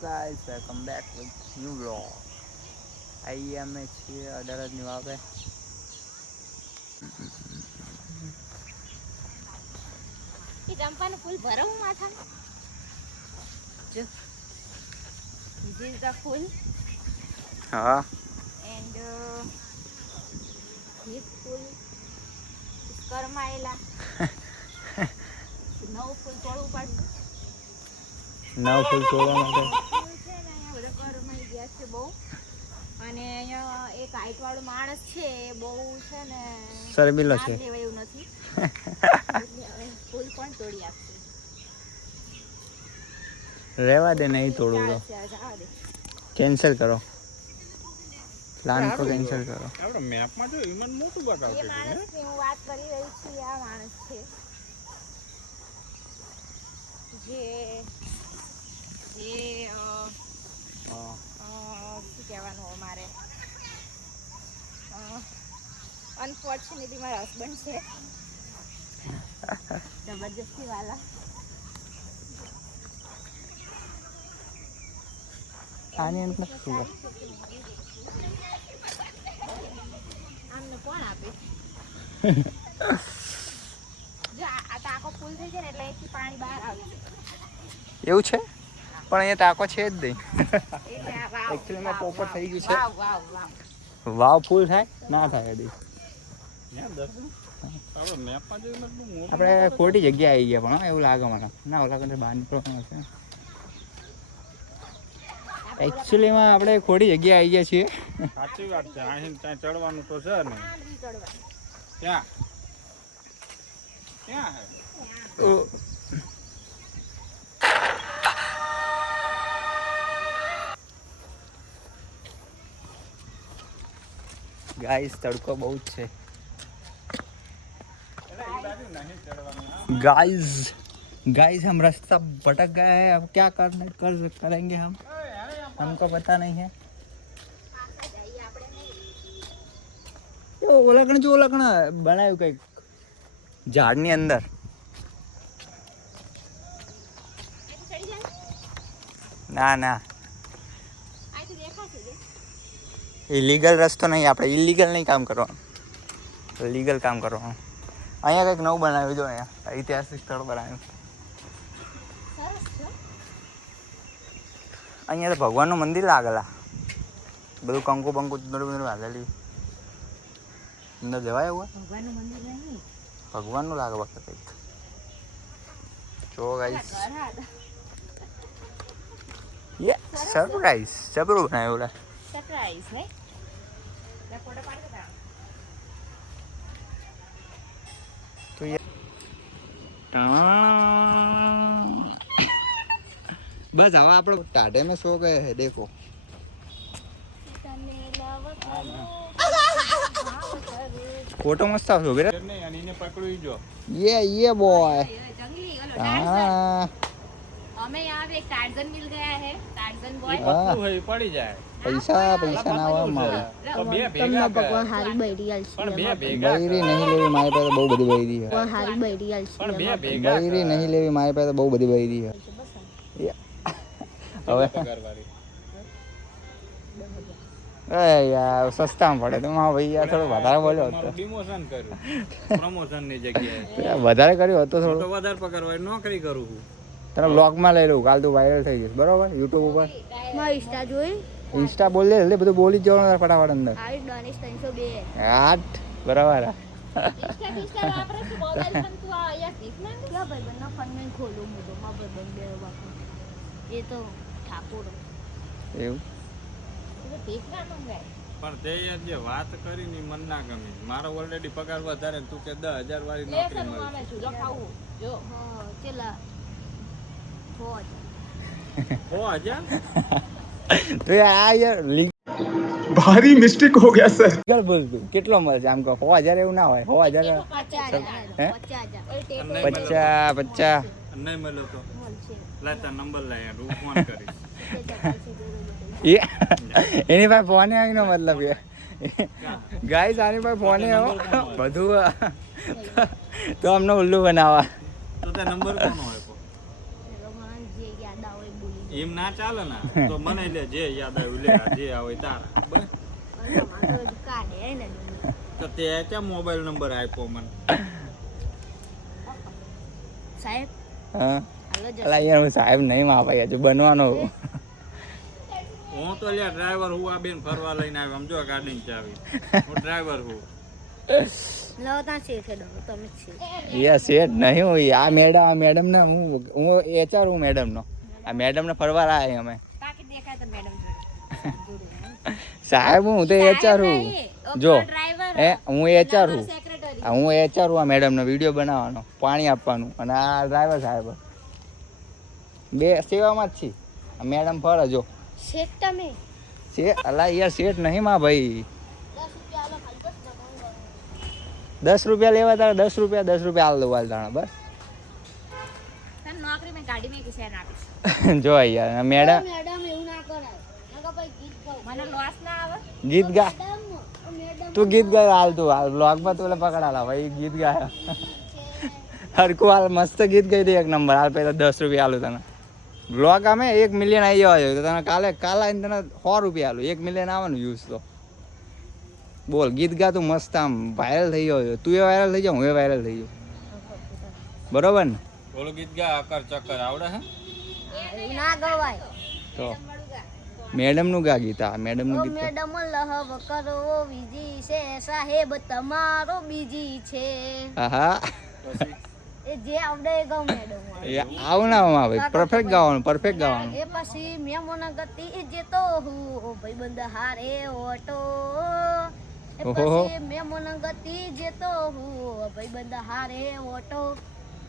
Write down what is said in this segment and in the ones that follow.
guys, welcome back with new vlog. આઈએ અમે છીએ અડાલજની વાવે. એ ચંપાનું ફૂલ ભરાવું માથા જો this is the full હા and this full is કરમાયેલા નવું ફૂલ તોડવું પડશે. નવ ફૂલ તોડવા માટે ફૂલ છે ને અહીંયા બધા કરમાઈ ગયા છે બહુ. અને અહીંયા એક હાઈટ વાળો માણસ છે એ બહુ છે ને શરમીલો છે. નામ લેવા એવું નથી ફૂલ પણ તોડી આપશે. રહેવા દે, નહીં તોડવું તો જવા દે, કેન્સલ કરો, પ્લાન તો કેન્સલ કરો. આપણે મેપમાં જો ઈમન મોટું એ બતાવશે માણસની હું વાત કરી રહી છું. આ માણસ છે જે શું કહેવાનું અમારે અનફોર્ચ્યુનેટલી મારા હસબન્ડ છે જબરજસ્તી વાલા. આની અંદર શું આમને કોણ આપે? જો આ ટાંકો ફૂલ થઈ જાય ને એટલે અહીંથી પાણી બહાર આવી જાય એવું છે, પણ અહીંયા ટાંકો છે જ નહીં. એટલે આ વાવ Actually માં પોપટ થઈ ગયું છે. વાવ વાવ વાવ વાવ ફૂલ થાય ના થાય હજી. ત્યાં દર્શન આપણે મેપમાં જો ઈમન બહુ મોટું આપણે ખોટી જગ્યાએ આવી ગયા પણ હા, એવું લાગે મને. ના ઓલા કંઈ બહાર નીકળવાનું હશે. એકચ્યુઅલીમાં આપણે ખોટી જગ્યાએ આવી ગયા છીએ. સાચી વાત છે. અહીં ત્યાં ચડવાનું તો છે ને માંડવી ચડવાની. ત્યાં ક્યાં હે ગાઈસ તડકો બહુ જ છે. गाइस हम रास्ता भटक गए हैं. अब क्या करेंगे हम? हमको पता नहीं है. ઓલકણ જો ઓલકણ બનાવ્યું કંઈક ઝાડની અંદર. ના ના, ઇલીગલ રસ્તો નહીં. આપણે ઇલીગલ નહીં કામ કરવાનું, લીગલ કામ કરવાનું. અહીંયા કંઈક નવું બનાવ્યું જો, અહીંયા ઐતિહાસિક સ્થળ બનાવ્યું. અહીંયા તો ભગવાનનું મંદિર લાગેલા, બધું કંકુ બંકુ બધું લાગેલું. અંદર જવાય એવું? ભગવાનનું મંદિર નહીં, ભગવાનનું લાગે વખત કંઈક. જો ગાઈસ, સરપ્રાઈઝ જબરું બનાવ્યું. સરપ્રાઈઝ નહીં ફોટો પાડતા તો बस हवा आप टाटे में सो गए हैं. देखो फोटो मस्त हो गया. નહીં અને એને પકડી જો ये बॉय. जंगली हाँ हमें यहाँ पे एक टार्जन मिल गया है. टार्जन એ बॉय પતલું હોય એ પડી જાય पैसा पैसा ना हुआ मारे. તો બે ભેગા ભગવાન હારી બૈરી પણ બે ભેગા बૈरी नहीं लेवी मारे पे तो बहुत बड़ी बૈરી है. ભગવાન હારી બૈરી પણ બે ભેગા बૈरी नहीं लेवी मारे पे तो बहुत बड़ी बૈરી है. હવે પગારવાળી એ યાર સસ્તામાં પડે તો માં ભાઈ યાર થોડું વધારે બોલ્યો હતો. ડિમોશન કર્યું પ્રમોશન ની જગ્યાએ વધારે કર્યું હતું તો થોડું. વધારે પગારવાળી નોકરી કરું છું. તને બ્લોગમાં લઈ લઉં, કાલ તું વાયરલ થઈ જઈશ બરોબર યુટ્યુબ ઉપર. માં ઇન્સ્ટા જોઈ ઇન્સ્ટા બોલ દે એટલે બધું બોલી જ જવાનું ફટાફટ અંદર. આવી ડોનેશ 302 આઠ બરાબર. इंस्टा वापरे तू मोबाइल पण तू या देख ना क्या ભાઈબંધના ફોન મેં ખોલું મોટો માં ભાઈબંધ બે બાપુ એ તો ઠાકોર એવું तू देख ना मंगाय પણ તે યાર જે વાત કરી ની મન ના ગમી. મારો ઓલરેડી પગાર વધારે ને તું કે 10,000 વાળી ले નોકરી सर મળે. मामे झूलो खाऊ जो હા ચલા ફોજ 1000 તો યાર યાર भारी मिस्टेक हो गया सर. લીગલ બોલ તું કેટલો મળે આમ કહો 1000 એવું ના હોય. 1000 હે? 50,000 50 નહીં મળ્યો તો મળશે લા તાર નંબર લા યાર હું ફોન કરીશ. એ એની પાસે ફોન આવીનો મતલબ કે ગાઈસ આની પાસે ફોન આવ્યો બધું તો અમને ઉલ્લુ બનાવવા. તો તે નંબર કોનો આપ્યો? જે યાદ આવે બોલી એમ ના ચાલે ને તો મને લે જે યાદ આવ્યું લે જે આવે તારા બસ. કાઢે ને તો તે ક્યાં મોબાઈલ નંબર આપ્યો મને? સાહેબ હા હાલો અલા યાર હું સાહેબ નહીં માં ભાઈ હજુ બનવાનો હું તો લ્યા ડ્રાઈવર હું આ બેન ફરવા લઈને આવ્યો સમજો ગાડીની ચાવી હું ડ્રાઈવર હું લો ત્યાં છે ખેડો તમે જ છે યાર શેઠ નહીં હું આ મેડમ ને હું એચઆર હું મેડમ નો આ મેડમ ને ફરવા લાયા અમે બાકી દેખાય તો મેડમ સાહેબ હું તો એચઆર હું જો ડ્રાઈવર હું એચઆર હું સેક્રેટરી હું એચઆર હું આ મેડમ નો વિડીયો બનાવવાનો પાણી આપવાનું અને આ ડ્રાઈવર સાહેબ બે સેવામાં જ છીએ આ મેડમ ફરે જો શેઠ તમે અલા યાર શેઠ નહીં માં ભાઈ 10 રૂપિયા લો ખાલી 10 10 રૂપિયા લેવા તારે 10 રૂપિયા હાલ દઉં હાલ તાણા બસ તને નોકરી મેં ગાડી મેં કિસે આપીશ જો યાર મેડમ મેડમ એવું ના કરાય નકા ભાઈ ગીત ગાવ મને લોસ ના આવે ગીત ગા મેડમ તું ગીત ગાય હાલ તું હાલ બ્લોગમાં તું પકડાલા ભાઈ ગીત ગાય હરકું હાલ મસ્ત ગીત ગાઈ દે એક નંબર હાલ પહેલા 10 રૂપિયા હાલું તને બ્લોગ અમે 1 મિલિયન આવી જવા જોઈએ તો તને કાલે આવીને તને 100 રૂપિયા હાલું 1 મિલિયન આવવાનું વ્યૂઝ તો બોલ ગીત ગા તું મસ્ત આમ વાયરલ થઈ ગયો તું એ વાયરલ થઈ જાવ હું એ વાયરલ થઈ જાઉં બરોબર ને ઓલું ગીત ગા અકર ચક્કર આવડે હે એવું ના ગવાય તો મેડમ નું ગા ગીત આ મેડમ નું ઓ ગીત મેડમ લહવ કરો બીજી છે સાહેબ તમારો બીજી છે હા એ જે આવડે એ ગાવ મેડમ આવું ના ભાઈ પરફેક્ટ ગાવાનું એ પછી મેં મને ગતિ જે તો હું ભાઈબંધ હારે ઓટો એ ઓહો. પછી મેં મને ગતિ જે તો હું ભાઈબંધ હારે ઓટો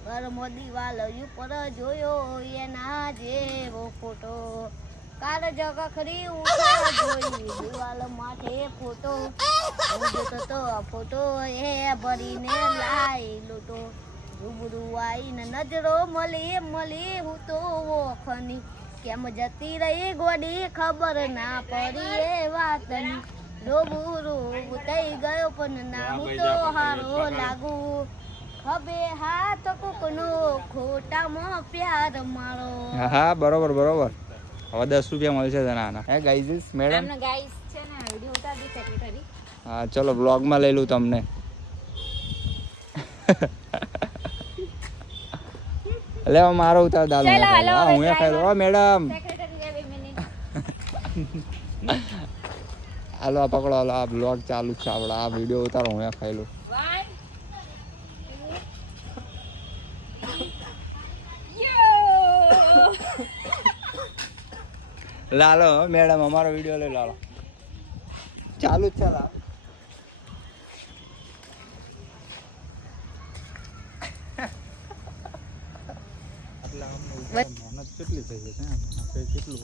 પર મોદી વાલ ઉપર જોયો એના જેવો ફોટો કાલ જગખરી ઉપર જોઈ દિવાલ માથે ફોટો હું જોતો તો ફોટો એ ભરીને લાઈ લોટો રૂબરૂ આઈને નજરો મળી હું તો ઓખની કેમ જતી રહી ગોડી ખબર ના પડી એ વાતની રોબરૂ થઈ ગયો પણ ના હું તો હારો લાગુ હવે હાથ કોકનો ખોટામાં પ્યાર મારો હા બરોબર હવે 10 રૂપિયા મળશે તને આના હે ગાઈઝ મેડમ આમનો ગાઈસ છે ને વિડિયો ઉતારી સેક્રેટરી હા ચલો બ્લોગમાં લઈ લઉં તમને લે મારો ઉતાર દાલ ચાલો, હાલો, હવે હું એ ખાઈ લઉં મેડમ સેક્રેટરી 2 મિનિટ હાલો આ પકડો હાલો આ બ્લોગ ચાલુ છે આપણે આ વિડીયો ઉતારો હું એ ખાઈ લઉં 1 લાલો મેડમ અમારો વિડીયો લઈ લાલો ચાલુ જ છે લા મહેનત કેટલી થઈ છે આપણે કેટલું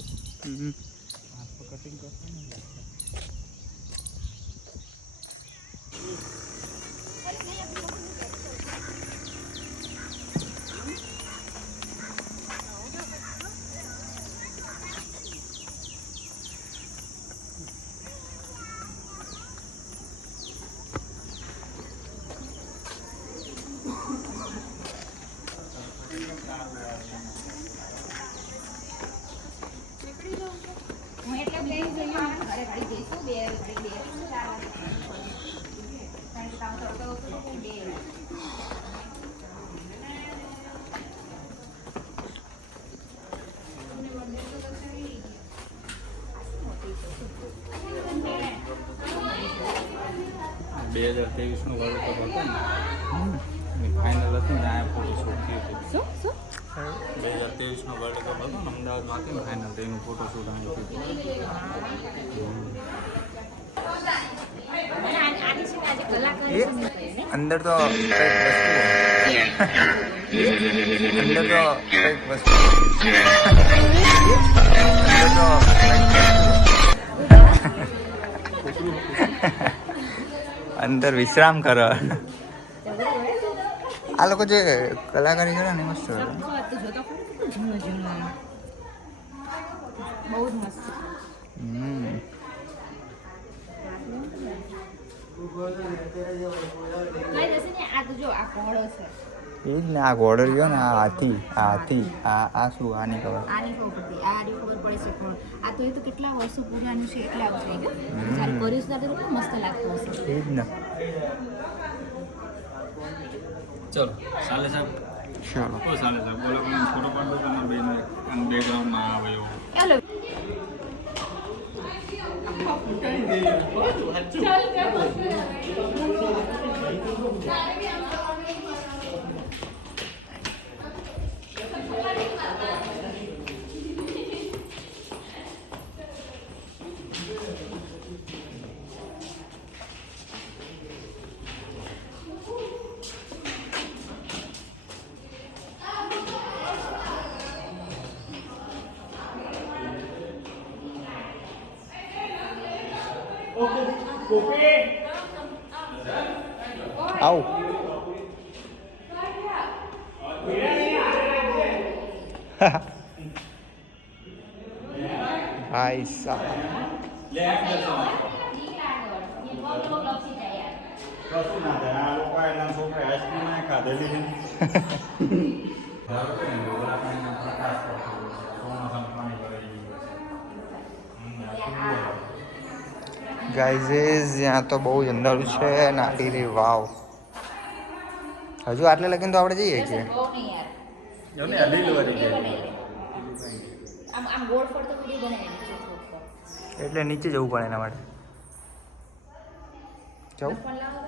કટિંગ કરશું ને હું એટલે પ્લેન જોઈને ઘરે ગાડી જઈશું 2 ઘડી 4 વાગે કારણ કે તાવ તો 2 2023 નો વર્લ્ડ કપ હતો ને ફાઇનલ હતી ને આ ફોટોશૂટ થયું હતું શું 2023 નો વર્લ્ડ કપ હતો ને અમદાવાદમાં હતી ને ફાઇનલ તો એનું ફોટોશૂટ અહીં થયું આની છે ને આજે કલાકાર એ અંદર તો કઈક વસ્તુ અંદર વિશ્રામ કરો આ લોકો જે કલાકારી કરે ને મસ્ત બહુ જ મસ્ત કઈ જશે ને આ તો જો આ પહોળો છે એ જ ને આ ઘોડો રહ્યો ને આ હાથી આ શું આની ખબર આની ખબર પડતી આની ખબર પડે છે પણ આ તો એ તો કેટલા વર્ષો પુરાનું છે એટલે આવું થઈ ગયું જ્યારે કર્યું છે ત્યારે કેટલું મસ્ત લાગતું હશે એ જ ને ચલો સાલે સાહેબ ચાલો ઓ સાલે સાહેબ બોલો કે ફોટો પાડો તમારા બેનો આમ બેકગ્રાઉન્ડમાં આવે એવું ચાલો આવ ભાઈ સાહેબ કશું ના થાય આ લોકો એના છોકરા આઈસ્ક્રીમ ના ખાધેલી ગાઈઝ ત્યાં તો બહુ જ અંધારું છે નાટી રે વાવ હજુ આટલે લગીને તો આપણે જઈએ છીએ બહુ નહીં યાર એમને અઢી લેવાની વિડીયો બનાવી આમ આમ ગોળ ફરતો વિડીયો બનાવી છે થોડુંક એટલે નીચે જવું પડે એના માટે જવું પણ લાવો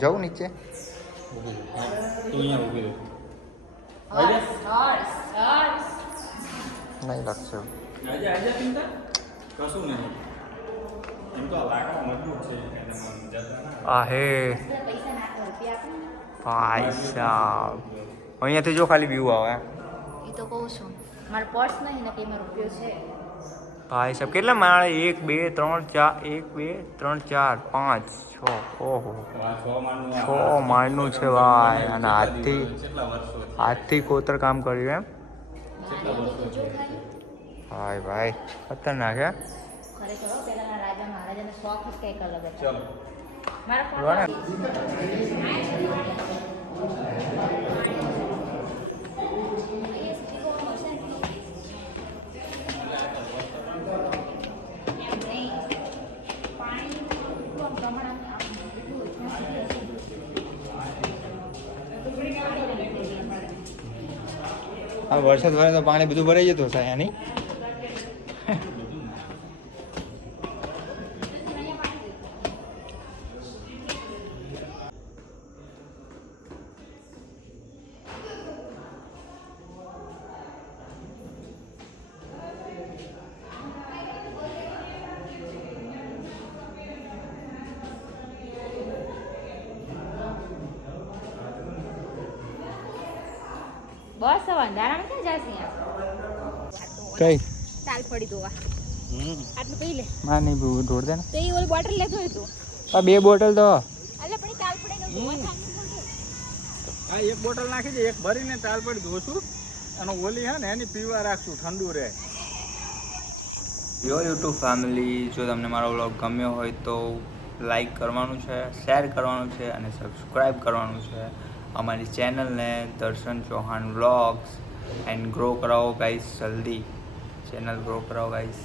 જવું નીચે તું અહીંયા ઊભી રહે હર્ષ નહીં લાગશે આજે ચિંતા કશું નહીં એમ તો આ લાકડા મજબૂત છે એને જતા ના આ હે પૈસા નાખો રૂપિયા આપો ભાઈ સાહેબ અહીંયાથી જો ખાલી વ્યૂ આવે એ તો કહું છું મારો પર્સ નહીં ને કે એમાં રૂપિયો છે ભાઈ સાહેબ કેટલા માળે 1 2 3 4 1 2 3 4 5 6 ઓહો આ 6 માળનું 6 માળનું છે ભાઈ અને હાથથી કેટલા વર્ષો હાથથી કોતર કામ કર્યું એમ કેટલા વર્ષો છે ભાઈ ભાઈ ખતરનાક હે ખરેખર હો, પહેલાના રાજા મહારાજાનો શોખ જ કંઈક અલગ હતો ચલો મારા જોવા ને. આ વરસાદ વરે તો પાણી બધું ભરાઈ જતું હશે અહીંયા નહીં બસ હવે અંધારામાં ક્યાં જશે યાર કઈ તાલ પડી દો આટલું પી લે માં નહીં પીવું ઢોળ દે ને તો એ ઓલી બોટલ લેતો હોય તું આ 2 બોટલ તો એટલે પણ તાલ પડી ગયું આ એક બોટલ નાખી દે એક ભરીને તાલ પડી દોશું અને ઓલી હે ને એની પીવા રાખશું ઠંડુ રહે યો યુટ્યુબ ફેમિલી જો તમને મારો વ્લોગ ગમ્યો હોય તો લાઈક કરવાનું છે શેર કરવાનું છે અને સબસ્ક્રાઈબ કરવાનું છે અમારી ચેનલને દર્શન ચૌહાણ વ્લોગ્સ એન્ડ ગ્રો કરાવો ગાઈસ જલ્દી ચેનલ ગ્રો કરાવો ગાઈસ